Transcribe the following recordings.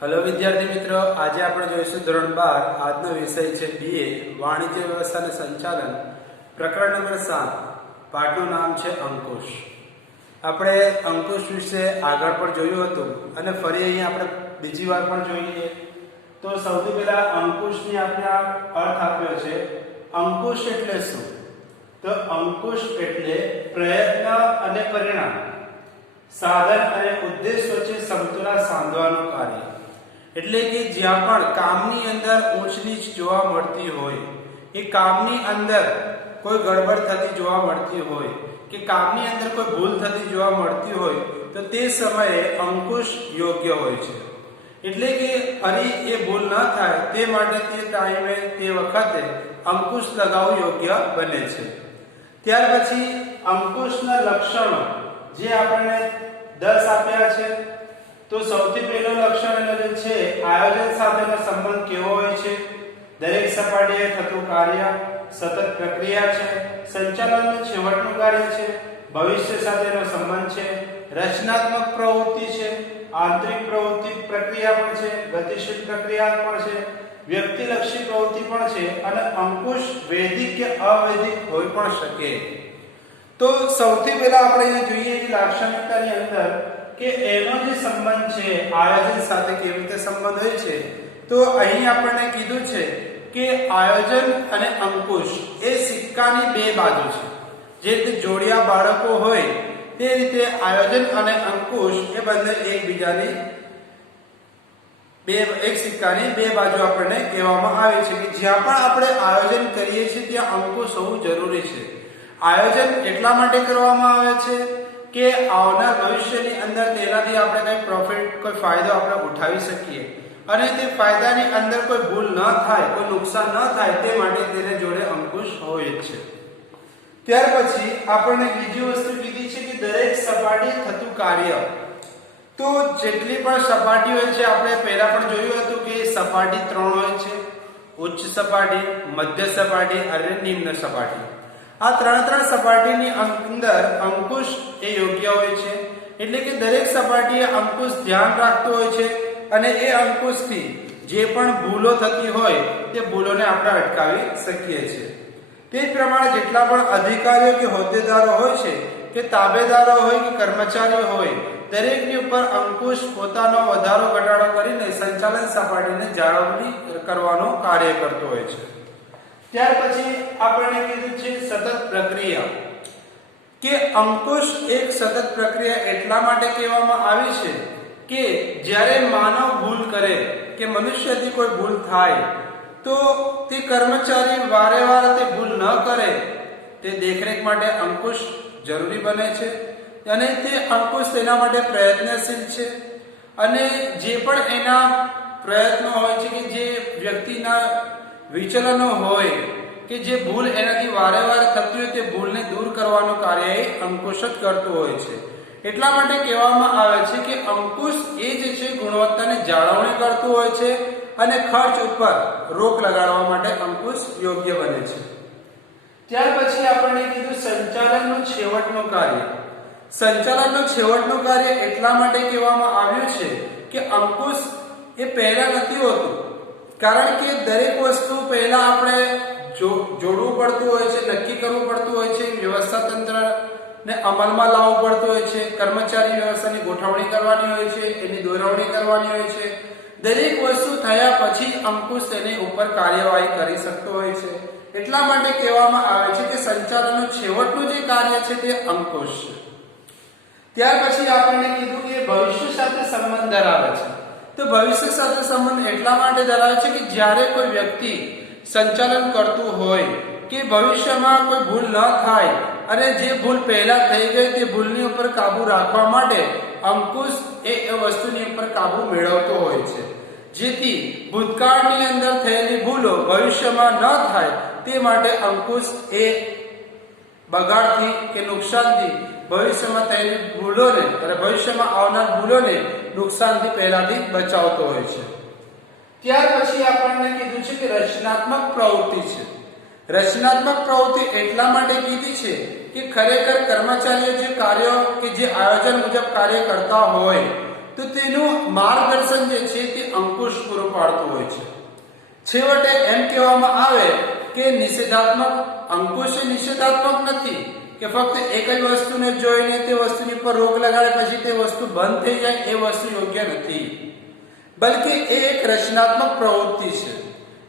Hello विद्यार्थी मित्रों, आज आप જોઈશું ધોરણ 12 આજનો વિષય છે બીએ વાણિજ્ય વ્યવસ્થા અને સંચાલન પ્રકરણ નંબર 7 પાઠનું નામ છે અંકુશ। આપણે અંકુશ વિશે આગળ પણ જોયું હતું અને ફરી અહીં આપણે બીજી વાર પણ જોઈએ તો સૌથી પહેલા અંકુશની આપણે અર્થ આપ્યો છે। અંકુશ એટલે શું? તો અંકુશ એટલે પ્રયત્ન અને પરિણામ, સાધન અને ઉદ્દેશ વચ્ચે સમતુલા સાંધવાનું કાર્ય। એટલે કે જ્યાં પણ કામની અંદર ઊંચ નીચ જોવા મળતી હોય, એ કામની અંદર કોઈ ગડબડ થતી જોવા મળતી હોય કે કામની અંદર કોઈ ભૂલ થતી જોવા મળતી હોય તો તે સમયે અંકુશ યોગ્ય હોય છે। એટલે કે ફરી એ ભૂલ ન થાય તે માટે તે ટાઈમે તે વખતે અંકુશ લગાવવું યોગ્ય બને છે। ત્યાર પછી અંકુશના લક્ષણો જે આપણને 10 આપ્યા છે। तो સૌથી પહેલો લક્ષણ એટલે છે આયોજન સાથેનો સંબંધ કેવો હોય છે, દરેક સપાટીએ થતું કાર્ય, સતત પ્રક્રિયા છે, સંચાલનનું છેવટનું કાર્ય છે, ભવિષ્ય સાથેનો સંબંધ છે, રચનાત્મક પ્રવૃત્તિ છે, આંતરિક પ્રવૃત્તિ પ્રક્રિયા પણ છે, ગતિશીલ પ્રક્રિયા પણ છે, વ્યક્તિલક્ષી પ્રવૃત્તિ પણ છે અને અંકુશ વૈદિક કે અવૈદિક હોઈ પણ શકે। તો સૌથી પહેલા આપણે અહીંયા જોઈએ કે લાક્ષણિકતાની અંદર કે એનો જે સંબંધ છે આયોજન સાથે કેવી રીતે સંબંધ હોય છે, તો અહીં આપણને કીધું છે કે આયોજન અને અંકુશ એ સિક્કાની બે બાજુ છે। જે રીતે જોડિયા બાળકો હોય તે રીતે આયોજન અને અંકુશ એ બંને એકબીજાની એક સિક્કાની બે બાજુ આપણને કહેવામાં આવે છે કે જ્યાં પણ આપણે આયોજન કરીએ છીએ ત્યાં અંકુશ હોવું જરૂરી છે। આયોજન એટલા માટે કરવામાં આવે છે કે આવનાર ભવિષ્યની અંદર તેનાથી આપણે કઈ પ્રોફિટ, કોઈ ફાયદો આપણે ઉઠાવી શકીએ અને તે ફાયદાની અંદર કોઈ ભૂલ ન થાય, કોઈ નુકસાન ન થાય તે માટે તેને જોડે અંકુશ હોય છે। ત્યાર પછી આપણને બીજી વસ્તુ કીધી છે કે દરેક સપાટી થતું કાર્ય। તો જેટલી પણ સપાટી હોય છે આપણે પહેલા પણ જોયું હતું કે સપાટી 3 હોય છે, ઉચ્ચ સપાટી, મધ્ય સપાટી અને નિમ્ન સપાટી। આ ત્રણ સપાટીની અંદર અંકુશ એ યોગ્ય હોય છે। એટલે કે દરેક સપાટીએ અંકુશ ધ્યાન રાખતો હોય છે અને એ અંકુશથી જે પણ ભૂલો થતી હોય તે ભૂલોને આપણે અટકાવી શકીએ છીએ। તે જ પ્રમાણે જેટલા પણ અધિકારીઓ કે હોદ્દેદારો હોય છે કે તાબેદારો હોય કે કર્મચારીઓ હોય, દરેકની ઉપર અંકુશ પોતાનો વધારો ઘટાડો કરીને સંચાલન સપાટીને જાળવણી કરવાનું કાર્ય કરતો હોય છે। ત્યાર પછી આપણે કીધું છે સતત પ્રક્રિયા, કે અંકુશ એક સતત પ્રક્રિયા એટલા માટે કહેવામાં આવી છે કે જ્યારે માનવ ભૂલ કરે કે મનુષ્યથી કોઈ ભૂલ થાય તો તે કર્મચારી વારે વારે તે ભૂલ ન કરે તે દેખરેખ માટે અંકુશ જરૂરી બને છે અને તે અંકુશ તેના માટે પ્રયત્નશીલ છે અને જે પણ એના પ્રયત્નો હોય છે કે જે વ્યક્તિના વિચલનો હોય કે જે ભૂલ એનાથી વારે વારે થતી હોય તે ભૂલને દૂર કરવાનું કાર્ય એ અંકુશ જ કરતું હોય છે। એટલા માટે કહેવામાં આવે છે કે અંકુશ એ જે છે ગુણવત્તાને જાળવણી કરતું હોય છે અને ખર્ચ ઉપર રોક લગાડવા માટે અંકુશ યોગ્ય બને છે। ત્યાર પછી આપણને કીધું સંચાલનનું છેવટનું કાર્ય। સંચાલનનું છેવટનું કાર્ય એટલા માટે કહેવામાં આવ્યું છે કે અંકુશ એ પહેલા નથી હોતું, કારણ કે દરેક વસ્તુ પહેલા આપણે જોડવું પડતું હોય છે, નક્કી કરવું પડતું હોય છે, વ્યવસ્થા તંત્રને અમલમાં લાવવું પડતું હોય છે, કર્મચારી વ્યવસ્થાની ગોઠવણી કરવાની હોય છે, એની દોરવણી કરવાની હોય છે। દરેક વસ્તુ થયા પછી અંકુશ તેની ઉપર કાર્યવાહી કરી શકતો હોય છે। એટલા માટે કહેવામાં આવે છે કે સંચાલનનું છેવટનું જે કાર્ય છે તે અંકુશ છે। ત્યાર પછી આપણને કીધું કે ભવિષ્ય સાથે સંબંધ ધરાવે છે। તો ભવિષ્ય સાથે સંબંધ એટલા માટે ધરાવે છે કે જ્યારે કોઈ વ્યક્તિ સંચાલન કરતું હોય કે ભવિષ્યમાં કોઈ ભૂલ ન થાય અને જે ભૂલ પહેલા થઈ ગઈ તે ભૂલની ઉપર કાબુ રાખવા માટે અંકુશ એ વસ્તુની ઉપર કાબુ મેળવતો હોય છે, જેથી ભૂતકાળની અંદર થયેલી ભૂલો ભવિષ્યમાં ન થાય તે માટે અંકુશ એ બગાડથી કે નુકસાનથી ભવિષ્યમાં થયેલી ભૂલોને અને ભવિષ્યમાં આવનાર ભૂલોને નુકસાનથી પહેલાથી બચાવતો હોય છે। ત્યાર પછી આપણને કીધું છે કે રચનાત્મક પ્રવૃત્તિ છે। રચનાત્મક પ્રવૃત્તિ એટલા માટે કીધી છે કે ખરેખર કર્મચારીઓ જે કાર્યો કે જે આયોજન મુજબ કાર્ય કરતા હોય તો તેનું માર્ગદર્શન જે છે તે અંકુશ પૂરો પાડતું હોય છે. છેવટે એમ કહેવામાં આવે કે નિષેધાત્મક અંકુશ નિષેધાત્મક નથી કે ફક્ત એક જ વસ્તુને જોઈને તે વસ્તુની પર રોક લગાડે પછી તે વસ્તુ બંધ થઈ જાય, એ વસ્તુ યોગ્ય નથી. બલકે એ એક રચનાત્મક પ્રવૃત્તિ છે,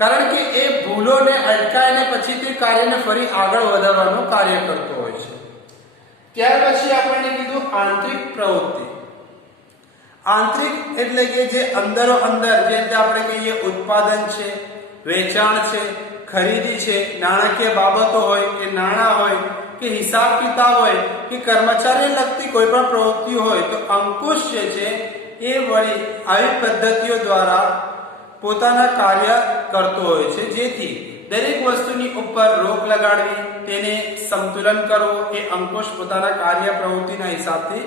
કારણ કે એ ભૂલોને અટકાવીને પછી તે કાર્યને ફરી આગળ વધારવાનું કાર્ય કરતો હોય છે. ત્યાર પછી આપણને કીધું આંતરિક પ્રવૃત્તિ. આંતરિક એટલે કે જે અંદરો અંદર, જેમ કે આપણે કહીએ ઉત્પાદન છે, વેચાણ છે, ખરીદી છે, નાણાકીય બાબતો હોય કે નાણાં હોય કે હિસાબ કિતાબ હોય કે કર્મચારીને લગતી કોઈ પણ પ્રવૃત્તિ હોય, તો અંકુશ જે છે એ વળી આવી પદ્ધતિઓ દ્વારા પોતાના કાર્ય કરતો હોય છે, જેથી દરેક વસ્તુની ઉપર રોક લગાડવી, તેને સંતુલન કરવું, એ અંકુશ પોતાના કાર્ય પ્રવૃત્તિના હિસાબથી,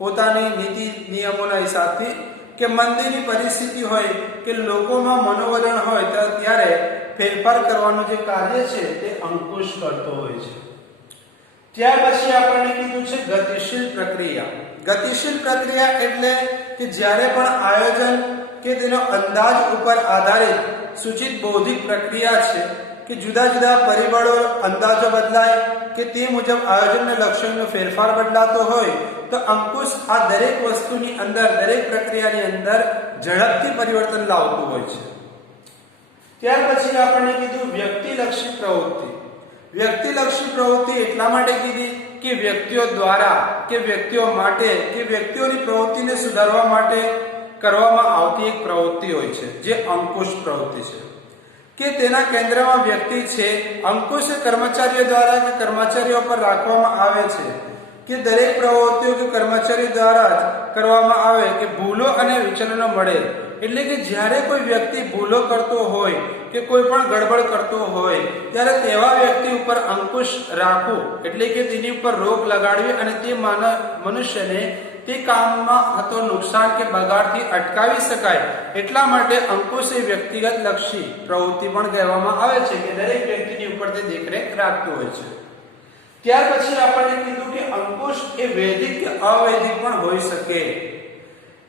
પોતાની નીતિ નિયમોના હિસાબથી, કે મંદીની પરિસ્થિતિ હોય કે લોકોમાં મનોવલણ હોય તો ત્યારે ફેરફાર કરવાનું જે કાર્ય છે તે અંકુશ કરતો હોય છે. ત્યાર પછી આપણને કીધું છે ગતિશીલ પ્રક્રિયા. ગતિશીલ પ્રક્રિયા એટલે કે જ્યારે પણ આયોજન કે તેનો અંદાજ ઉપર આધારિત સૂચિત બૌદ્ધિક પ્રક્રિયા છે કે જુદા જુદા પરિબળો અંદાજો બદલાય કે તે મુજબ આયોજનના લક્ષ્યોનો ફેરફાર બદલાતો હોય, તો અંકુશ આ દરેક વસ્તુની અંદર, દરેક પ્રક્રિયાની અંદર ઝડપથી પરિવર્તન લાવતું હોય છે. ત્યાર પછી આપણને કીધું વ્યક્તિલક્ષી પ્રવૃત્તિ. વ્યક્તિલક્ષી પ્રવૃત્તિ એટલા માટે કીધી કે વ્યક્તિઓ દ્વારા કે વ્યક્તિઓ માટે કે વ્યક્તિઓની પ્રવૃત્તિને સુધારવા માટે કરવામાં આવતી એક પ્રવૃત્તિ હોય છે, જે અંકુશ પ્રવૃત્તિ છે, કે તેના કેન્દ્રમાં વ્યક્તિ છે. અંકુશ કર્મચારીઓ દ્વારા કે કર્મચારીઓ પર રાખવામાં આવે છે કે દરેક પ્રવૃત્તિઓ કે કર્મચારી દ્વારા જ કરવામાં આવે કે ભૂલો અને વિચલનો મળે. એટલે કે જ્યારે કોઈ વ્યક્તિ ભૂલો કરતો હોય કે કોઈ પણ ગડબડ કરતો હોય, ત્યારે તેવા વ્યક્તિ ઉપર અંકુશ રાખવું, એટલે કે તેની ઉપર રોક લગાડવી અને તે મનુષ્યને તે કામમાં થતો નુકસાન કે બગાડથી અટકાવી શકાય, એટલા માટે અંકુશ એ વ્યક્તિગત લક્ષી પ્રવૃત્તિ પણ કહેવામાં આવે છે કે દરેક વ્યક્તિની ઉપર તે દેખરેખ રાખતું હોય છે. ત્યાર પછી આપણને કીધું કે અંકુશ એ વૈદિક કે અવૈદિક પણ હોઈ શકે.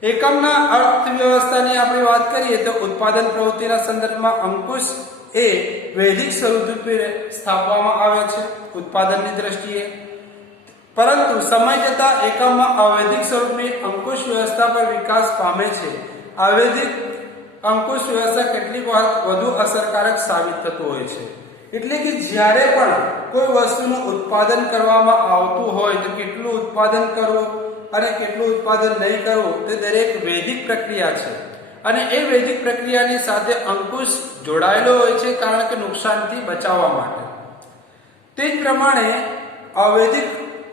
એકમના અર્થવ્યવસ્થાની આપણે વાત કરીએ તો ઉત્પાદન પ્રવૃત્તિના સંદર્ભમાં અંકુશ એ વૈદિક સ્વરૂપે સ્થાપવામાં આવે છે ઉત્પાદનની દ્રષ્ટિએ, પરંતુ સમય જતાં એકમમાં અવૈદિક સ્વરૂપની અંકુશ વ્યવસ્થા પર વિકાસ પામે છે. અવૈદિક અંકુશ વ્યવસ્થા કેટલીક વાર વધુ અસરકારક સાબિત થતું હોય છે. એટલે કે જ્યારે પણ કોઈ વસ્તુનું ઉત્પાદન કરવામાં આવતું હોય તો કેટલું ઉત્પાદન કરવું અને કેટલું ઉત્પાદન નહીં કરવું તે દરેક વૈદિક પ્રક્રિયા છે, અને એ વૈદિક પ્રક્રિયાની સાથે અંકુશ જોડાયેલો હોય છે, કારણ કે નુકસાનથી બચાવવા માટે. તે જ પ્રમાણે અવૈદિક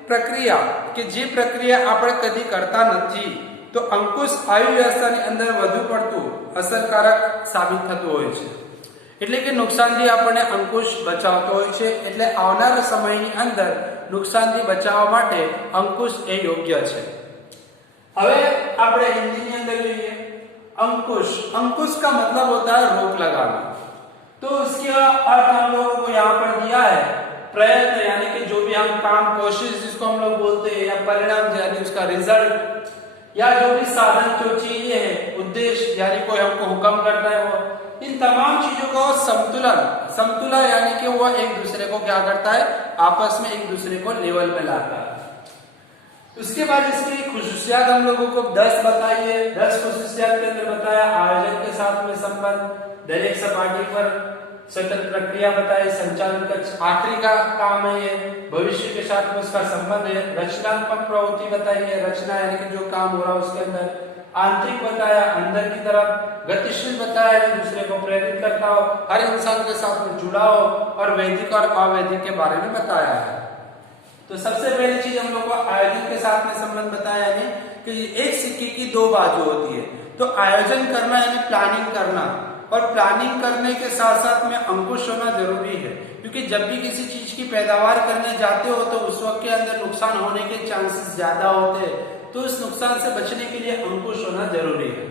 પ્રક્રિયા કે જે પ્રક્રિયા આપણે કદી કરતા નથી, તો અંકુશ આવી વ્યવસ્થાની અંદર વધુ પડતું અસરકારક સાબિત થતું હોય છે. એટલે કે નુકસાનથી આપણને અંકુશ બચાવતો હોય છે. એટલે આવનારા સમયની અંદર નુકસાનથી બચાવવા માટે અંકુશ એ યોગ્ય છે. હવે આપણે हिंदी में अंदर જોઈએ अंकुश. अंकुश का मतलब होता है रोक लगाना. तो उसका अर्थ हम लोगों को यहाँ पर दिया है प्रयत्न, यानी कि जो भी हम काम, कोशिश जिसको हम लोग बोलते हैं, या परिणाम यानी उसका रिजल्ट, या जो भी साधन जो चीजें है, उद्देश्य यानी कोई हमको हुक्म करता है वो, इन तमाम चीजों को समतुलन यानी कि वो एक दूसरे को क्या करता है, आपस में एक दूसरे को लेवल में लाता है. उसके बाद इसकी खुसूसियात हम लोगों को 10 बताइए. 10 खुसूसियात के अंदर बताया आयोजन के साथ में संबंध, दरेक सपाटी पर सतत प्रक्रिया बताई, संचालन का आखिरी का काम है ये, भविष्य के साथ में उसका संबंध है, रचनात्मक प्रवृत्ति बताई है, रचना यानी कि जो काम हो रहा है उसके अंदर, आंतरिक बताया अंदर की तरफ, गतिशील बताया जो दूसरे को प्रेरित करता हो, हर इंसान के साथ में जुड़ा हो, और वैदिक और अवैदिक के बारे में बताया है. तो सबसे पहली चीज हम लोग को आयोजन के साथ में संबंध बताया यानी कि एक सिक्के की दो बाजू होती है. तो आयोजन करना यानी प्लानिंग करना, और प्लानिंग करने के साथ साथ में अंकुश होना जरूरी है, क्योंकि जब भी किसी चीज की पैदावार करने जाते हो तो उस वक्त के अंदर नुकसान होने के चांसेस ज्यादा होते हैं. तो इस नुकसान से बचने के लिए अंकुश होना जरूरी है.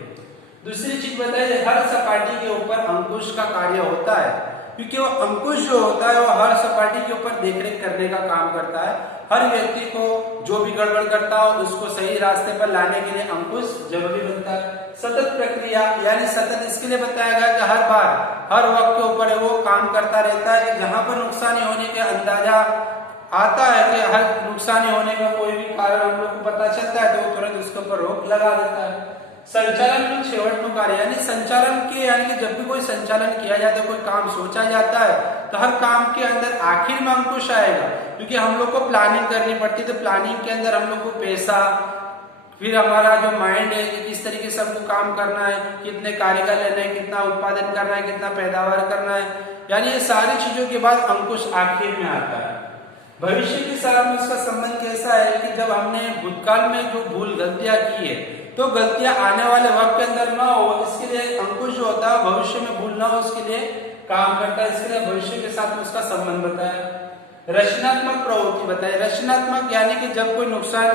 दूसरी चीज बताइए, हर सपाटी के ऊपर अंकुश का कार्य होता है. क्योंकि वो अंकुश जो होता है वो हर सपाटी के ऊपर देखरेख करने का काम करता है। हर व्यक्ति को जो भी गड़बड़ करता हो उसको सही रास्ते पर लाने के लिए अंकुश जरूरी बनता है। सतत प्रक्रिया यानी सतत इसके लिए बताया गया कि हर बार हर वक्त के ऊपर वो काम करता रहता है कि जहां पर नुकसानी होने के अंदाजा आता है कि हर नुकसानी होने का कोई भी कारण हम लोग को पता चलता है तो तुरंत उसके ऊपर रोक लगा देता है। संचालन में शेवटનું कार्य यानी संचालन के यानी कि जब भी कोई संचालन किया जाता है, कोई काम सोचा जाता है तो हर काम के अंदर आखिर में अंकुश आएगा, क्योंकि हम लोग को प्लानिंग करनी पड़ती है। तो प्लानिंग के अंदर हम लोग को पैसा, फिर हमारा जो माइंड है कि किस तरीके से हमको काम करना है, कितने कारीगर लेने हैं, कितना उत्पादन करना है, कितना पैदावार करना है, यानी ये सारी चीजों के बाद अंकुश आखिर में आता है। भविष्य के साथ में उसका संबंध कैसा है कि जब हमने भूतकाल में जो भूल गलतियां की है तो गलतियां आने वाले वक्त के अंदर ना हो, इसके लिए अंकुश जो होता है भविष्य में भूल ना हो उसके लिए काम करता है। इसके लिए भविष्य के साथ में उसका संबंध बताया। रचनात्मक प्रवृत्ति बताई। रचनात्मक यानी कि जब कोई नुकसान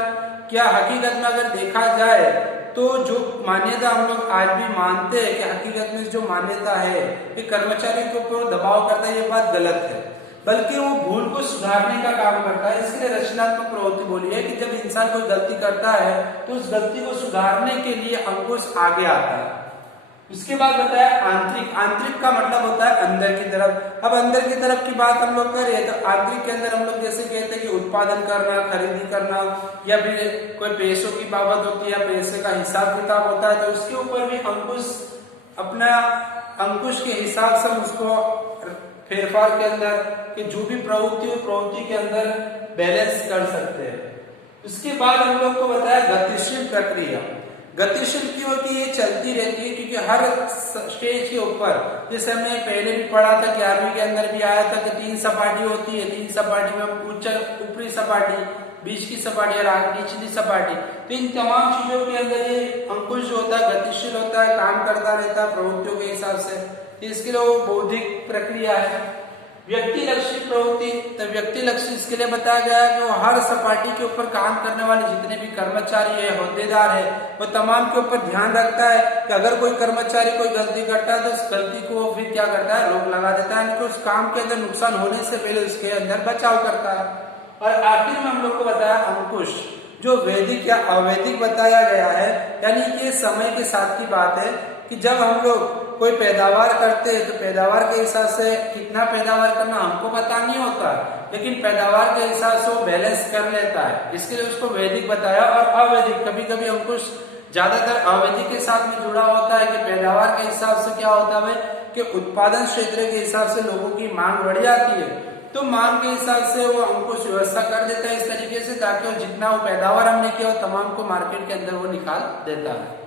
क्या हकीकत में अगर देखा जाए तो जो मान्यता हम लोग आज भी मानते हैं कि हकीकत में जो मान्यता है कि कर्मचारी के ऊपर दबाव करता है, ये बात गलत है, बल्कि वो भूल को सुधारने का काम करता है। इसके लिए रचनात्मक प्रवृत्ति बोली है कि जब इंसान कोई गलती करता है तो उस गलती को सुधारने के लिए अंकुश आगे आता है। उसके बाद बताया आंतरिक। आंतरिक का मतलब होता है अंदर की तरफ। अब अंदर की तरफ की बात हम लोग करें तो आंतरिक के अंदर हम लोग जैसे कहते हैं कि उत्पादन करना, खरीदी करना, या फिर कोई पैसों की बाबत होती है, पैसे का हिसाब किताब होता है, तो उसके ऊपर भी अंकुश अपना अंकुश के हिसाब से उसको फेरफार के अंदर कि जो भी प्रवृत्ति के अंदर बैलेंस कर सकते हैं। उसके बाद हम लोग को बताया गतिशील प्रक्रिया। गतिशील क्यों कि ये चलती रहती है, क्योंकि हर स्टेज के ऊपर, जैसे हमने पहले भी पढ़ा था, 11वीं के अंदर भी आया था कि 3 सपाटी होती है। 3 सपाटी में ऊपरी सपाटी, बीच की सपाटी और निचली सपाटी। तो इन तमाम चीजों के अंदर ये अंकुश जो होता है गतिशील होता है, काम करता रहता है प्रवृत्तियों के हिसाब से। इसके लिए वो बौद्धिक प्रक्रिया है। व्यक्ति लक्षी प्रवृत्ति। तो व्यक्ति लक्षी इसके लिए बताया गया है कि वो हर सपाटी के ऊपर काम करने वाले जितने भी कर्मचारी है, होद्देदार है, वो तमाम के ऊपर ध्यान रखता है कि अगर कोई कर्मचारी कोई गलती करता है तो उस गलती को वो फिर क्या करता है, रोक लगा देता है, उस काम के अंदर नुकसान होने से पहले उसके अंदर बचाव करता है। और आखिर में हम लोग को बताया अंकुश, जो वैदिक या अवैदिक बताया गया है, यानी कि समय के साथ की बात है कि जब हम लोग कोई पैदावार करते हैं तो पैदावार के हिसाब से कितना पैदावार करना हमको पता नहीं होता, लेकिन पैदावार के हिसाब से वो बैलेंस कर लेता है, इसके लिए उसको वैदिक बताया। और अवैदिक, कभी कभी अंकुश ज्यादातर अवैदिक के साथ में जुड़ा होता है कि पैदावार के हिसाब से क्या होता है कि उत्पादन क्षेत्र के हिसाब से लोगों की मांग बढ़ जाती है, तो मांग के हिसाब से वो अंकुश व्यवस्था कर देता है इस तरीके से, ताकि वो जितना वो पैदावार हमने किया वो तमाम को मार्केट के अंदर वो निकाल देता है।